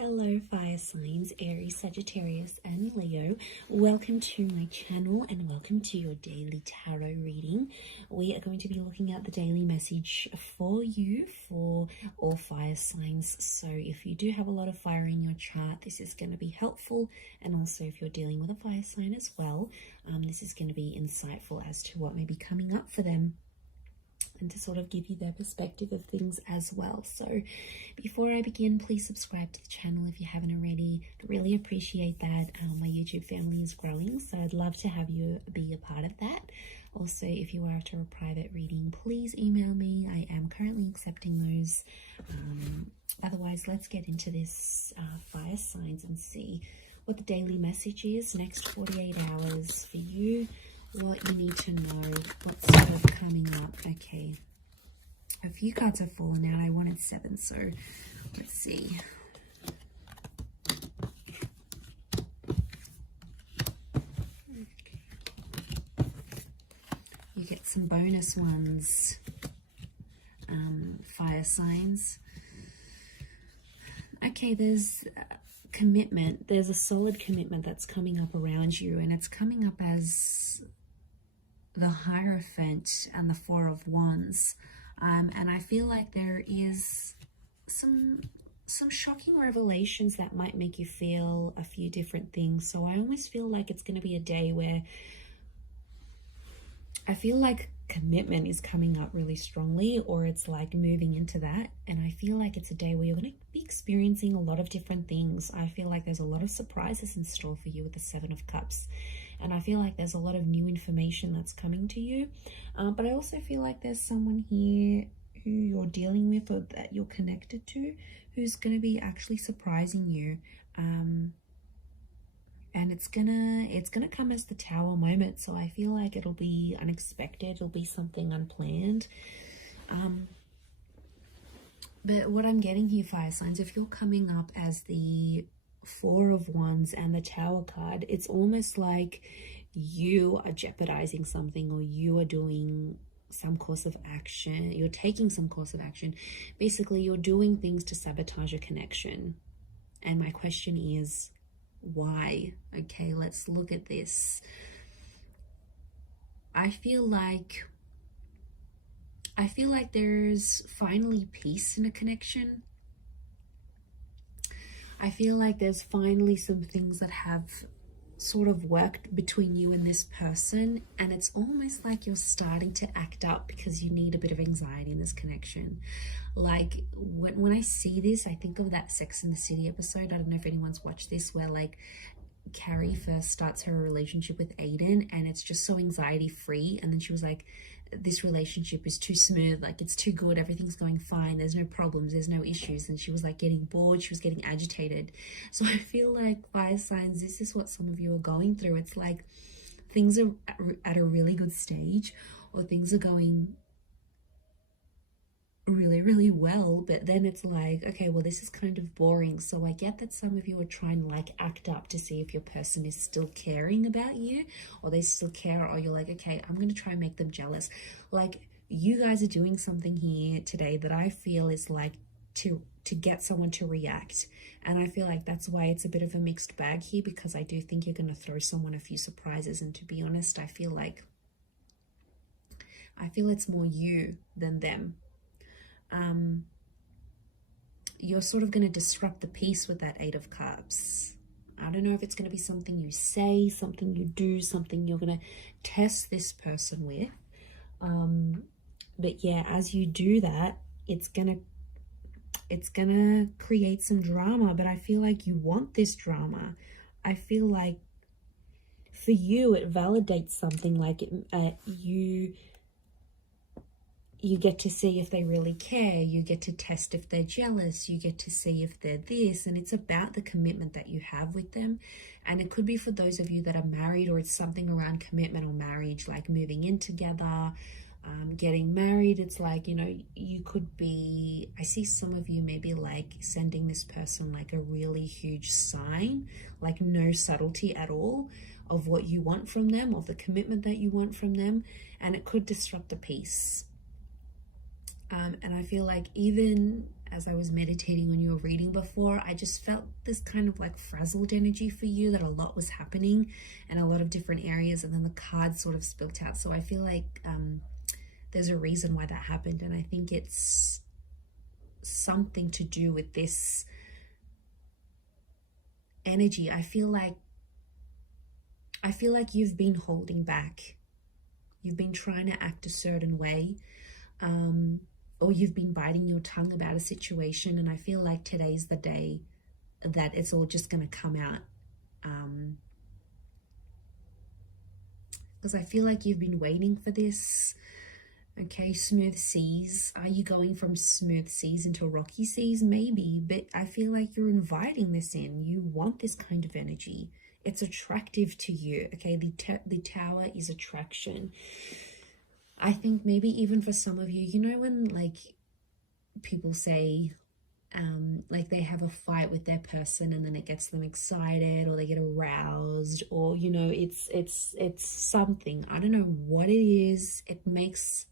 Hello fire signs, Aries, Sagittarius and Leo. Welcome to my channel and welcome to your daily tarot reading. We are going to be looking at the daily message for you for all fire signs. So if you do have a lot of fire in your chart, this is going to be helpful. And also if you're dealing with a fire sign as well, this is going to be insightful as to what may be coming up for them, and to sort of give you their perspective of things as well. So before I begin, please subscribe to the channel if you haven't already. I really appreciate that. My YouTube family is growing, so I'd love to have you be a part of that. Also, if you are after a private reading, please email me. I am currently accepting those. Otherwise, let's get into this fire signs and see what the daily message is next 48 hours for you. What you need to know, what's sort of coming up. Okay, a few cards have fallen out. I wanted 7, so let's see. Okay. You get some bonus ones, fire signs. Okay, there's commitment. There's a solid commitment that's coming up around you, and it's coming up as the Hierophant and the Four of Wands, and I feel like there is some shocking revelations that might make you feel a few different things. So I almost feel like it's going to be a day where I feel like commitment is coming up really strongly, or it's like moving into that, and I feel like it's a day where you're going to be experiencing a lot of different things. I feel like there's a lot of surprises in store for you with the 7 of Cups. And I feel like there's a lot of new information that's coming to you. But I also feel like there's someone here who you're dealing with or that you're connected to who's going to be actually surprising you. And it's gonna come as the Tower moment. So I feel like it'll be unexpected. It'll be something unplanned. But what I'm getting here, fire signs, if you're coming up as the Four of Wands and the Tower card, it's almost like you are jeopardizing something, or you are doing some course of action. You're taking some course of action. Basically, you're doing things to sabotage a connection. And my question is, why? Okay, let's look at this. I feel like there's finally peace in a connection. I feel like there's finally some things that have sort of worked between you and this person, and it's almost like you're starting to act up because you need a bit of anxiety in this connection. Like when I see this, I think of that Sex and the City episode. I don't know if anyone's watched this, where like Carrie first starts her relationship with Aiden, and it's just so anxiety free, and then she was like, this relationship is too smooth, like it's too good, everything's going fine, there's no problems, there's no issues, and she was like getting bored, she was getting agitated. So I feel like, fire signs, this is what some of you are going through. It's like things are at a really good stage, or things are going really well, but then it's like, okay, well, this is kind of boring. So I get that some of you are trying to like act up to see if your person is still caring about you, or they still care, or you're like, okay, I'm going to try and make them jealous. Like, you guys are doing something here today that I feel is like to get someone to react. And I feel like that's why it's a bit of a mixed bag here, because I do think you're going to throw someone a few surprises. And to be honest, I feel it's more you than them. You're sort of going to disrupt the peace with that 8 of Cups. I don't know if it's going to be something you say, something you do, something you're going to test this person with. But yeah, as you do that, it's gonna create some drama, but I feel like you want this drama. I feel like for you, it validates something, like you get to see if they really care, you get to test if they're jealous, you get to see if they're this, and it's about the commitment that you have with them. And it could be for those of you that are married, or it's something around commitment or marriage, like moving in together, getting married. It's like, you know, you could be, I see some of you maybe like sending this person like a really huge sign, like no subtlety at all of what you want from them, of the commitment that you want from them, and it could disrupt the peace. And I feel like even as I was meditating on your reading before, I just felt this kind of like frazzled energy for you, that a lot was happening in a lot of different areas, and then the cards sort of spilt out. So I feel like there's a reason why that happened, and I think it's something to do with this energy. I feel like you've been holding back. You've been trying to act a certain way, or you've been biting your tongue about a situation, and I feel like today's the day that it's all just going to come out. Because I feel like you've been waiting for this. Okay, smooth seas. Are you going from smooth seas into rocky seas? Maybe, but I feel like you're inviting this in. You want this kind of energy. It's attractive to you. Okay, the tower is attraction. I think maybe even for some of you, you know, when like people say like they have a fight with their person and then it gets them excited, or they get aroused, or you know, it's something, I don't know what it is, it makes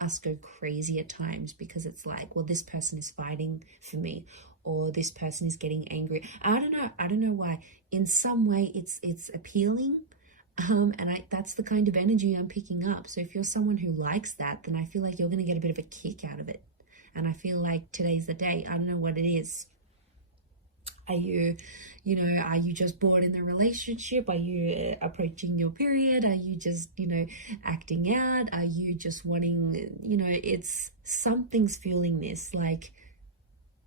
us go crazy at times, because it's like, well, this person is fighting for me, or this person is getting angry. I don't know why. In some way it's appealing, and that's the kind of energy I'm picking up. So if you're someone who likes that, then I feel like you're going to get a bit of a kick out of it. And I feel like today's the day. I don't know what it is. Are you just bored in the relationship? Are you approaching your period? Are you just, acting out? Are you just wanting, it's something's fueling this, like,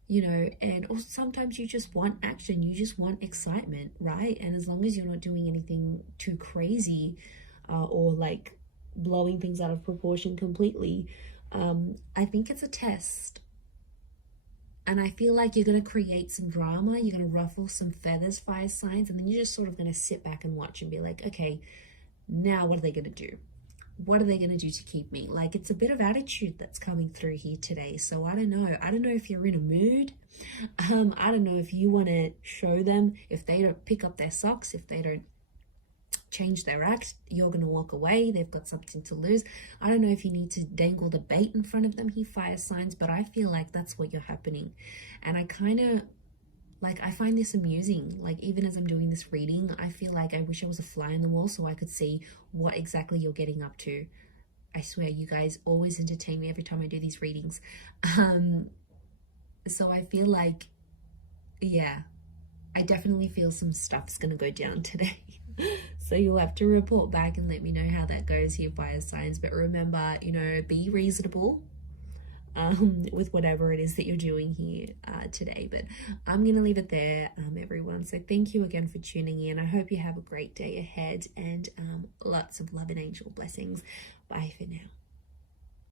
and also sometimes you just want action. You just want excitement, right? And as long as you're not doing anything too crazy or like blowing things out of proportion completely, I think it's a test. And I feel like you're going to create some drama. You're going to ruffle some feathers, fire signs, and then you're just sort of going to sit back and watch and be like, okay, now what are they going to do? What are they going to do to keep me? Like, it's a bit of attitude that's coming through here today. So I don't know. I don't know if you're in a mood. I don't know if you want to show them. If they don't pick up their socks, if they don't change their act, you're going to walk away. They've got something to lose. I don't know if you need to dangle the bait in front of them, he fire signs, but I feel like that's what you're happening. And I kind of I find this amusing. Like, even as I'm doing this reading, I feel like I wish I was a fly on the wall so I could see what exactly you're getting up to. I swear, you guys always entertain me every time I do these readings. So I feel like, yeah, I definitely feel some stuff's gonna go down today. So you'll have to report back and let me know how that goes here, fire signs. But remember, be reasonable with whatever it is that you're doing here today. But I'm gonna leave it there, everyone. So thank you again for tuning in. I hope you have a great day ahead, and lots of love and angel blessings. Bye for now.